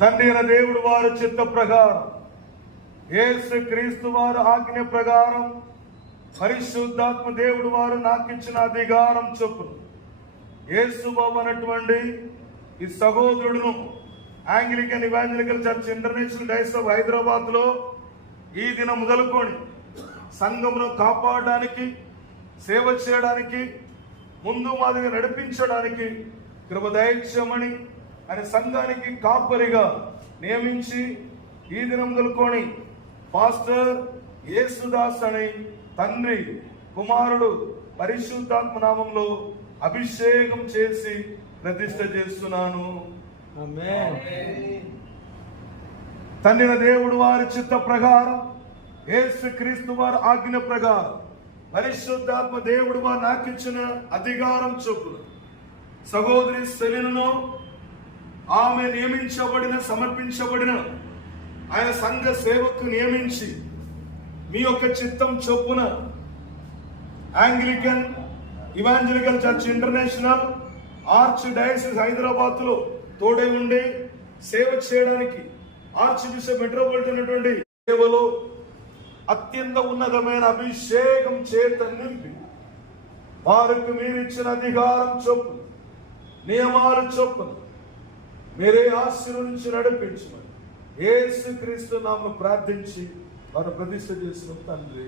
తండ్రి అయిన దేవుడు వారి చిత్త ప్రకారం, యేసు క్రీస్తు వారు ఆజ్ఞ ప్రకారం, పరిశుద్ధాత్మ దేవుడు వారు నాకు ఇచ్చిన అధికారం చొప్పున యేసు బాబు అన్నటువంటి ఈ సహోదరుడును Anglican evangelical church international diocese of Hyderabad లో ఈ దినం మొదలుకొని సంఘమును కాపాడడానికి, సేవ చేయడానికి, ముందు మాదిరిగా నడిపించడానికి కృప దయచేయమని ఆయన సంఘానికి కాపరిగా నియమించి ఈ దినం మొదలుకొని పాస్టర్ యేసుదాస్ అని తండ్రి, కుమారుడు, పరిశుద్ధాత్మ నామంలో అభిషేకం చేసి ప్రతిష్ఠ చేస్తున్నాను. తండ్రి దేవుడు వారి చిత్త ప్రకారం, యేసు క్రీస్తు వారి ఆజ్ఞ ప్రకారం, పరిశుద్ధాత్మ దేవుడు వారు నాకు ఇచ్చిన అధికారం చొప్పున సహోదరి సెలినును ఆమె నియమించబడిన, సమర్పించబడిన ఆయన సంఘ సేవకు నియమించి మీ యొక్క చిత్తం చొప్పున Anglican evangelical church international arch diocese Hyderabad లో తోడే ఉండి సేవ చేయడానికి, ఆర్చ్ బిషప్ మెట్రోపాలిటన్ అటువంటి సేవలో అత్యంత ఉన్నతమైన అభిషేకం చేత నింపి వారికి మీరిచ్చిన అధికారం చొప్పున, నియమాలు చొప్పున మీరే ఆశీర్వదించి నడిపించమని యేసు క్రీస్తు నామమున ప్రార్థించి వారు ప్రతిష్ఠ చేసిన తండ్రి.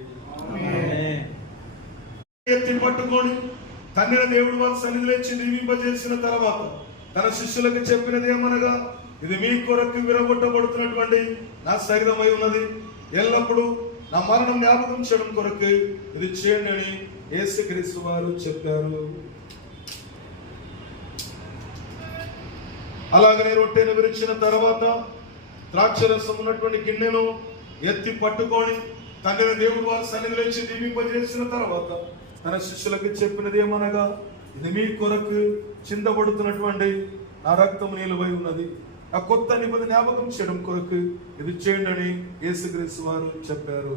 ఎత్తి పట్టుకొని తండ్రి దేవుడు వారి సన్నిధిలో ఇచ్చి దీవింపజేసిన తర్వాత తన శిష్యులకు చెప్పినది ఏమనగా, ఇది మీ కొరకు విరగొట్టబడుతున్నటువంటి నా శరీరమై ఉన్నది, ఎల్లప్పుడూ నా మరణం జ్ఞాపకం చేయడం కొరకు ఇది చేయండి అని యేసుక్రీస్తు వారు చెప్పారు. అలాగనే రొట్టెను విరిచిన తర్వాత ద్రాక్షరసం ఉన్నటువంటి గిన్నెను ఎత్తి పట్టుకొని తండ్రి దేవుడు వారి సన్నిధిలో ఇచ్చి దీవింపజేసిన తర్వాత తన శిష్యులకు చెప్పినది ఏమనగా, ఇది మీ కొరకు చిందబడుతున్నటువంటి నా రక్తం నిలువై ఉన్నది, ఆ కొత్త నిబంధన జ్ఞాపకం చేయడం కొరకు ఇది చేయండి అని యేసుక్రీస్తు వారు చెప్పారు.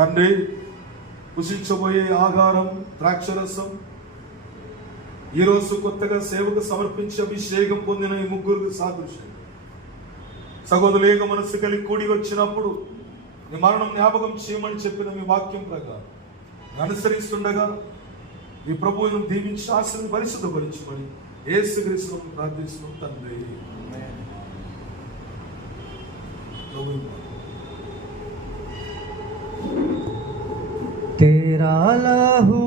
తండ్రి పుషించబోయే ఆహారం ద్రాక్షరసం ఈరోజు కొత్తగా సేవకు సమర్పించి అభిషేకం పొందిన ఈ ముగ్గురికి సాదృశ్యం. సహోదరులేక మనసు కలిగి కూడి వచ్చినప్పుడు నీ మరణం జ్ఞాపకం చేయమని చెప్పిన మీ వాక్యం ప్రకారం అనుసరిస్తుండగా ఈ ప్రభువును దీవించి ఆశను పరిశుద్ధపరించమని యేసుక్రీస్తును ప్రార్థిస్తున్నాం తండ్రి. तेरा लहू